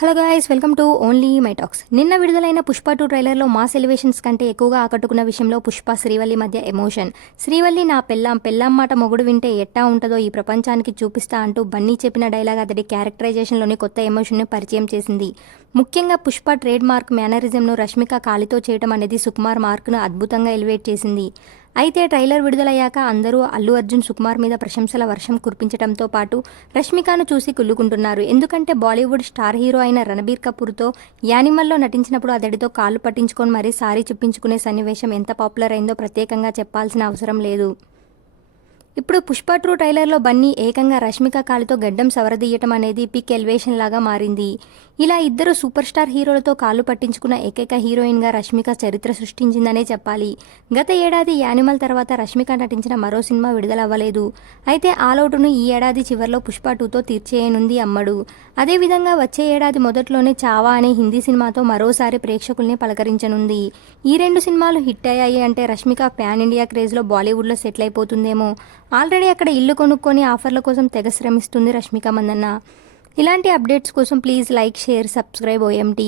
Hello guys, welcome to only my talks. నిన్న విడుదలైన పుష్ప 2 ట్రైలర్లో మాస్ ఎలివేషన్స్ కంటే ఎక్కువగా ఆకట్టుకున్న విషయంలో పుష్ప శ్రీవల్లి మధ్య ఎమోషన్. శ్రీవల్లి నా పెళ్ళాం మాట మొగుడు వింటే ఎట్టా ఉంటుందో ఈ ప్రపంచానికి చూపిస్తా అంటూ బన్నీ చెప్పిన డైలాగ్ అతడి క్యారెక్టరైజేషన్లోని కొత్త ఎమోషన్ని పరిచయం చేసింది. ముఖ్యంగా పుష్ప ట్రేడ్ మార్క్ మేనరిజంను రష్మిక కాలితో చేయడం అనేది సుకుమార్ మార్క్ను అద్భుతంగా ఎలివేట్ చేసింది. అయితే ట్రైలర్ విడుదలయ్యాక అందరూ అల్లు అర్జున్ సుకుమార్ మీద ప్రశంసల వర్షం కురిపించడంతో పాటు రష్మికను చూసి కుళ్ళుకుంటున్నారు. ఎందుకంటే బాలీవుడ్ స్టార్ హీరో అయిన రణబీర్ కపూర్తో యానిమల్లో నటించినప్పుడు అతడితో కాళ్ళు పట్టించుకొని మరీ సారీ చెప్పించుకునే సన్నివేశం ఎంత పాపులర్ అయిందో ప్రత్యేకంగా చెప్పాల్సిన అవసరం లేదు. ఇప్పుడు పుష్ప 2 ట్రైలర్లో బన్నీ ఏకంగా రష్మిక కాలితో గడ్డం సవరదీయటం అనేది పిక్ ఎలివేషన్ లాగా మారింది. ఇలా ఇద్దరు సూపర్ స్టార్ హీరోలతో కాళ్ళు పట్టించుకున్న ఏకైక హీరోయిన్గా రష్మిక చరిత్ర సృష్టించిందనే చెప్పాలి. గత ఏడాది యానిమల్ తర్వాత రష్మిక నటించిన మరో సినిమా విడుదలవ్వలేదు. అయితే ఆలౌటును ఈ ఏడాది చివరిలో పుష్ప 2తో తీర్చేయనుంది అమ్మడు. అదేవిధంగా వచ్చే ఏడాది మొదట్లోనే చావా అనే హిందీ సినిమాతో మరోసారి ప్రేక్షకుల్ని పలకరించనుంది. ఈ రెండు సినిమాలు హిట్ అయ్యాయి అంటే రష్మిక ప్యాన్ ఇండియా క్రేజ్లో బాలీవుడ్లో సెటిల్ అయిపోతుందేమో. ఆల్రెడీ అక్కడ ఇల్లు కొనుక్కొని ఆఫర్ల కోసం తెగ శ్రమిస్తుంది రష్మిక మందన్న. ఇలాంటి అప్డేట్స్ కోసం please like, share, subscribe OMT.